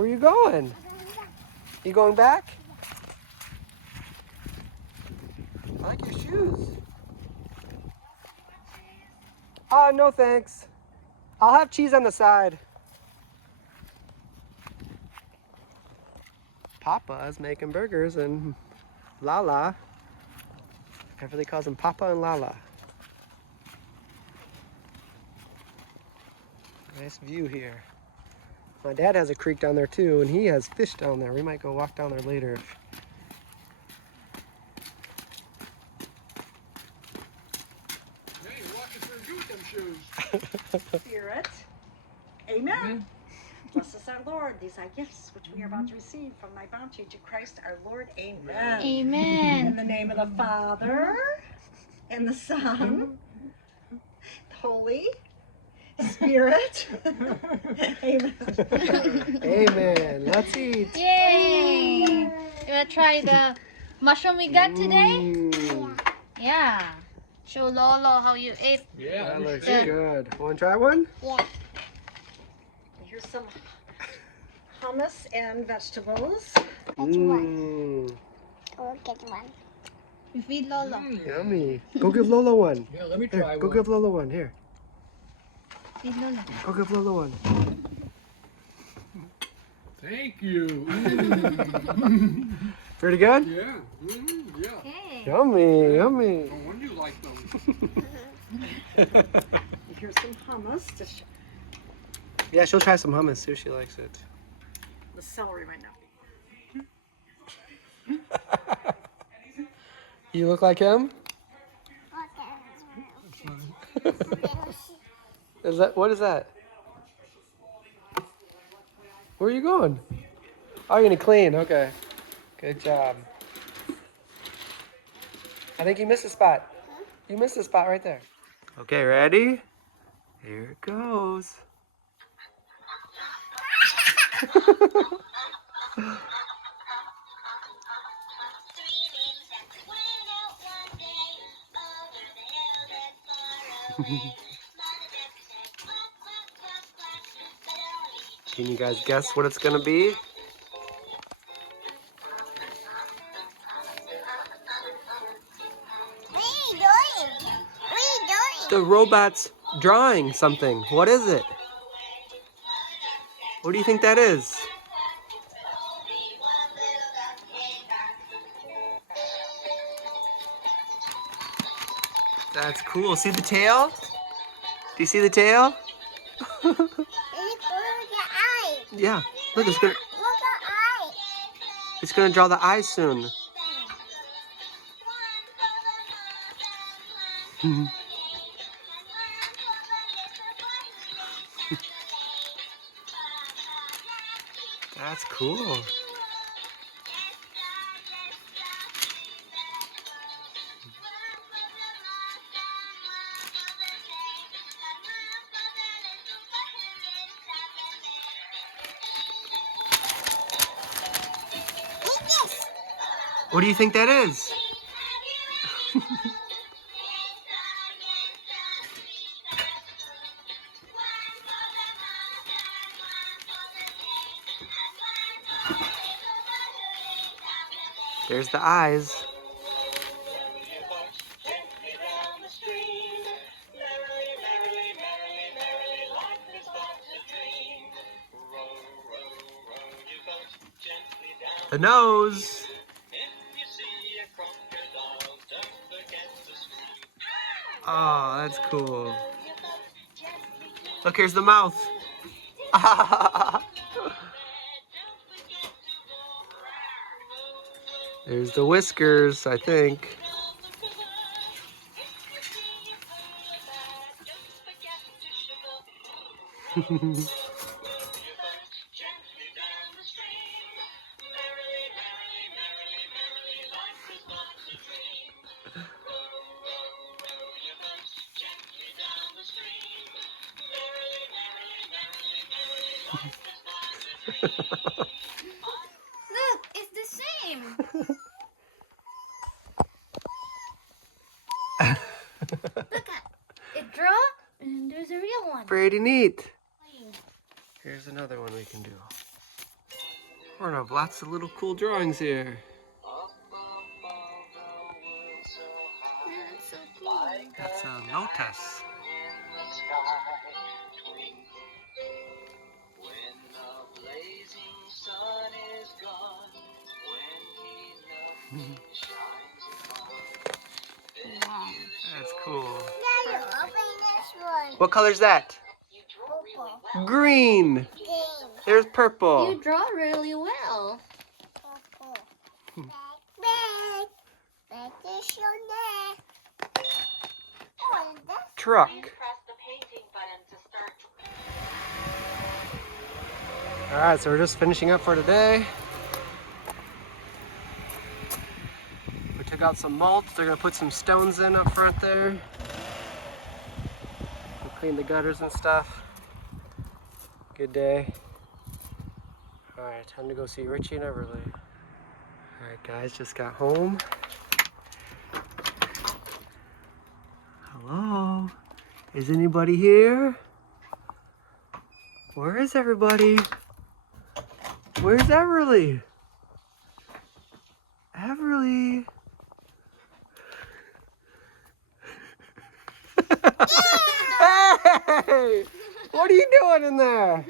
Where are you going? You going back? I like your shoes. Oh, no thanks. I'll have cheese on the side. Papa's making burgers and Lala. Everybody calls him Papa and Lala. Nice view here. My dad has a creek down there too, and he has fish down there. We might go walk down there later. Yeah, you're walking through good with them shoes. Spirit. Amen. Bless us, our Lord. These are gifts which we are about to receive from thy bounty to Christ our Lord. Amen. Amen. In the name of the Father, and the Son, the Holy Spirit. Amen. Amen. Let's eat. Yay! You wanna try the mushroom we got today? Mm, Yeah. Show Lolo how you ate. Yeah, that looks Yeah. good. Want to try one? Yeah. Here's some hummus and vegetables. Mm, Go get one. We feed Lolo. yummy. Go give Lola one. Yeah, let me Here, try go one. give Lola one. Here, Feed Lolo. go give Lola one. Thank you. Pretty good? Yeah. Yeah. Okay. Yummy, yummy. No wonder you like those. Here's some hummus to Yeah, she'll try some hummus, see if she likes it. the celery right now. You look like him? Is that, what is that? Where are you going? Oh, you're gonna clean, okay. Good job. I think you missed a spot. You missed a spot right there. Okay, ready? Here it goes. Can you guys guess what it's gonna be? What are you doing? What are you doing? The robot's drawing something. What is it? What do you think that is? That's cool. See the tail? Do you see the tail? Look at the eye. Yeah. Look, Look at eye. it's gonna draw the eyes soon. That's cool. Eat this. What do you think that is? There's the eyes. The nose. Oh, that's cool. Look, here's the mouth. There's the whiskers, I think. Look, it's the same. Look at it. Draw, and there's a real one. Pretty neat. Here's another one we can do. We're gonna have lots of little cool drawings here. That's so cool. That's a lotus. Wow. That's cool. Now you open this one. What color's that? Purple. Green. Green. There's purple. You draw really well. Purple. Back. Back is your neck. Oh, and that's Truck. Press the painting button to start. Alright, so we're just finishing up for today. We took out some mulch. They're gonna put some stones in up front there. We'll clean the gutters and stuff. Good day. Alright, time to go see Richie and Everly. Alright guys, just got home. Hello? Is anybody here? Where is everybody? Where's Everly? Everly? Hey! What are you doing in there?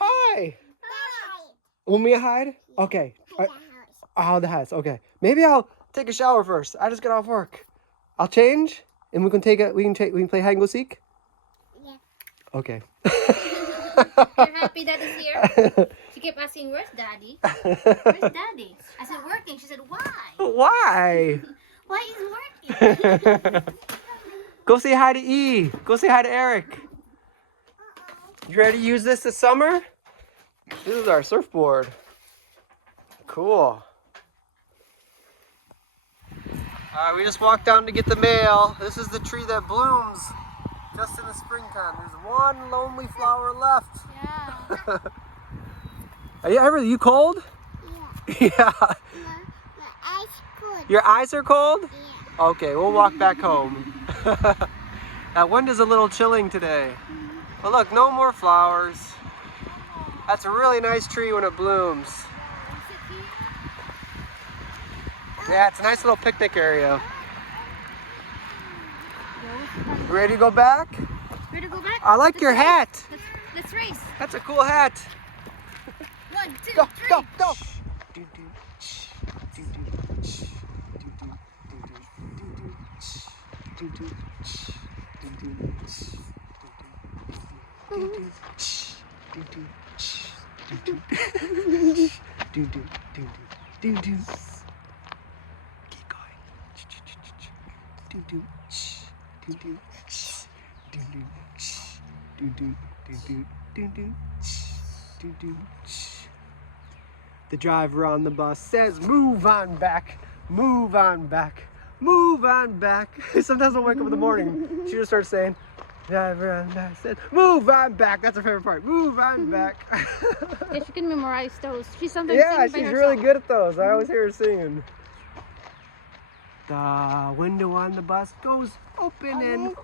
Hi! Want me to hide? Okay. I'll hold the house. Okay. Maybe I'll take a shower first. I just got off work. I'll change and we can play hide and go seek? Yeah. Okay. You're happy that he's here? She kept asking, where's Daddy? Where's Daddy? I said, working. She said, why? Why? Why is working? Go say hi to E. Go say hi to Eric. You ready to use this summer? This is our surfboard. Cool. Alright, we just walked down to get the mail. This is the tree that blooms just in the springtime. There's one lonely flower left. Yeah. Are you cold? Yeah. Yeah. My eyes good. Your eyes are cold? Yeah. Okay, we'll walk back home. That wind is a little chilling today. But look, no more flowers. That's a really nice tree when it blooms. Yeah, it's a nice little picnic area. You ready to go back? Ready to go back? I like your hat. Let's race. That's a cool hat. 1, 2, Go, 3. go, go. Keep going. The driver on the bus says, move on back, move on back, move on back. Sometimes I'll wake up in the morning, she just starts saying, driver on the bus says, move on back. That's her favorite part, move on back. Yeah, she can memorize those. She sometimes Yeah, sings by she's herself. really good at those. I always hear her singing. The window on the bus goes open and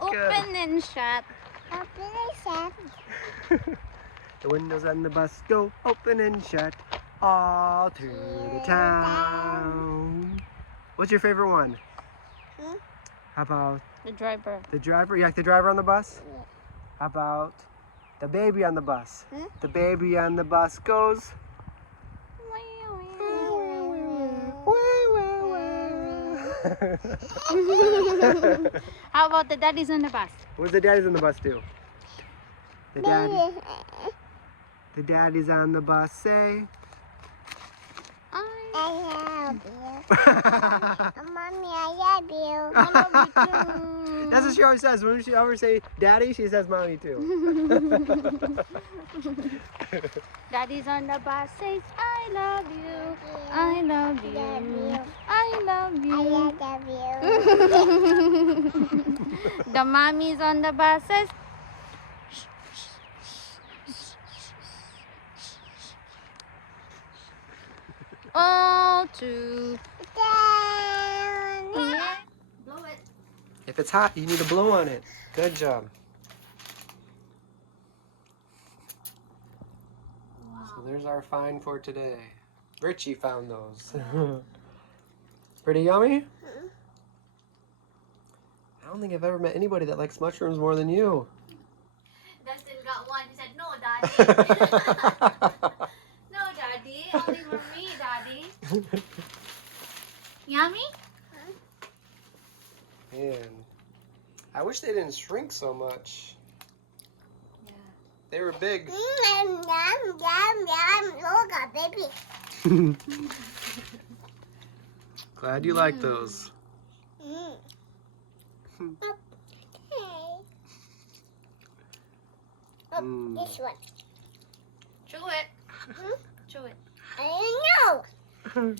Open and shut. Open and shut. The windows on the bus go open and shut all through the town. What's your favorite one? How about The driver. the driver? You like the driver on the bus? Yeah. How about the baby on the bus? The baby on the bus goes. How about the daddies on the bus? What's the daddies on the bus do? The daddies on the bus say. I love you. Mommy, I love you. That's what she always says. When she ever say daddy, she says mommy too. Daddies on the bus says, I love you. I love you. I love I you. love you. The mommies on the bus says, all to blow it. If it's hot, you need to blow on it. Good job. So there's our find for today. Richie found those. Pretty yummy? I don't think I've ever met anybody that likes mushrooms more than you. Dustin got one. He said, "No, Daddy." No, Daddy. Only for me, Daddy. Yummy? Man, I wish they didn't shrink so much. Yeah. They were big. Yum, yum, yum, yum. Look at baby. Glad you like those. Okay. Oh, Mm. this one. Chew it. Chew it. I don't know.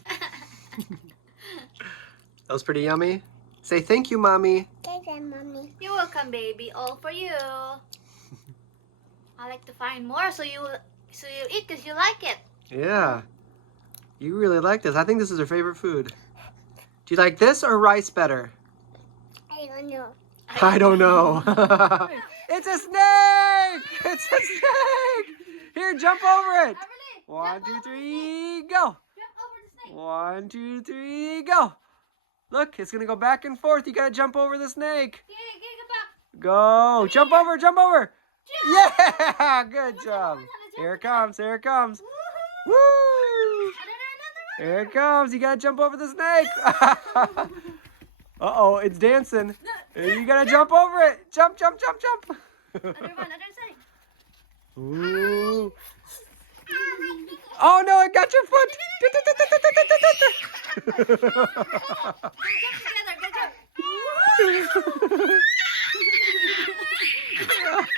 That was pretty yummy. Say thank you, Mommy. Thank you, Mommy. You're welcome, baby. All for you. I like to find more, so you eat because you like it. Yeah. You really like this. I think this is her favorite food. Do you like this or rice better? I don't know. I don't know. It's a snake! It's a snake! Here, jump over it. Everly, 1, jump 2, over the 3, go. Jump over the snake. 1, 2, 3, go. Look, it's gonna go back and forth. You gotta jump over the snake. Get back. Go. Jump over, jump over. Jump. Yeah, good job. Here it comes, here it comes. Woo! Here it comes. You gotta jump over the snake. Uh-oh, it's dancing. You gotta jump over it. Jump, jump, jump, jump. Other side. Ooh. Oh no, it got your foot. Jump together.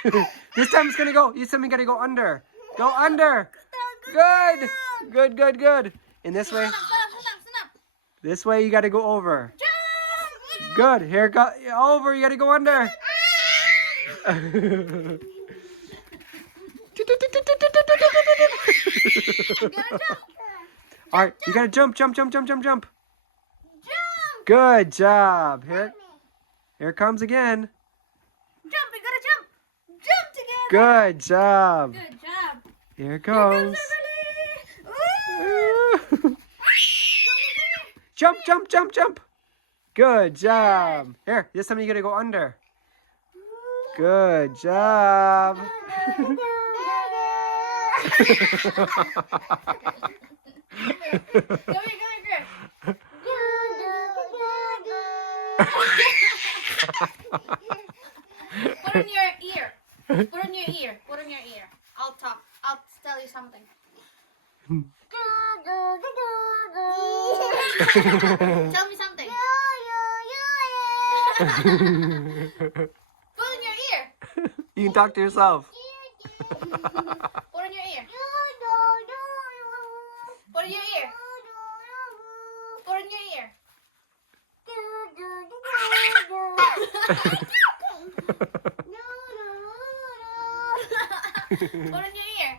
Good job. This time it's gonna go. This time you gotta go under. Go under. Good. Good, good, good. And this way. Stop. This way you gotta go over. Good. Here go over. You gotta go under. All right, you gotta jump. Jump. Good job. Here it comes again. Jump. We gotta jump. Jump together. Good job. Good job. Here it goes. Jump, jump, jump, jump. Good job. Here, this time you gotta go under. Good job. Come here. Put on your ear. Put on your ear. I'll talk. I'll tell you something. Tell me something. Put on your ear. You can talk to yourself. Put on your ear. Put on your ear. Put on your ear. Put on your ear.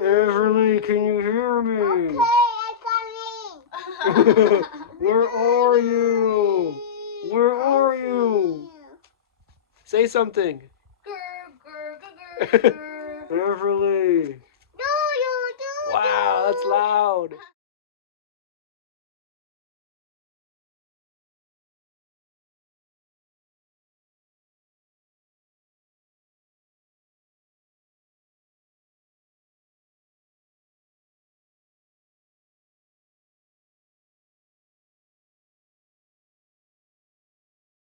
Everly, can you hear me? Okay, I'm coming. Where are you? Where are you? Say something. Everly. Wow, that's loud.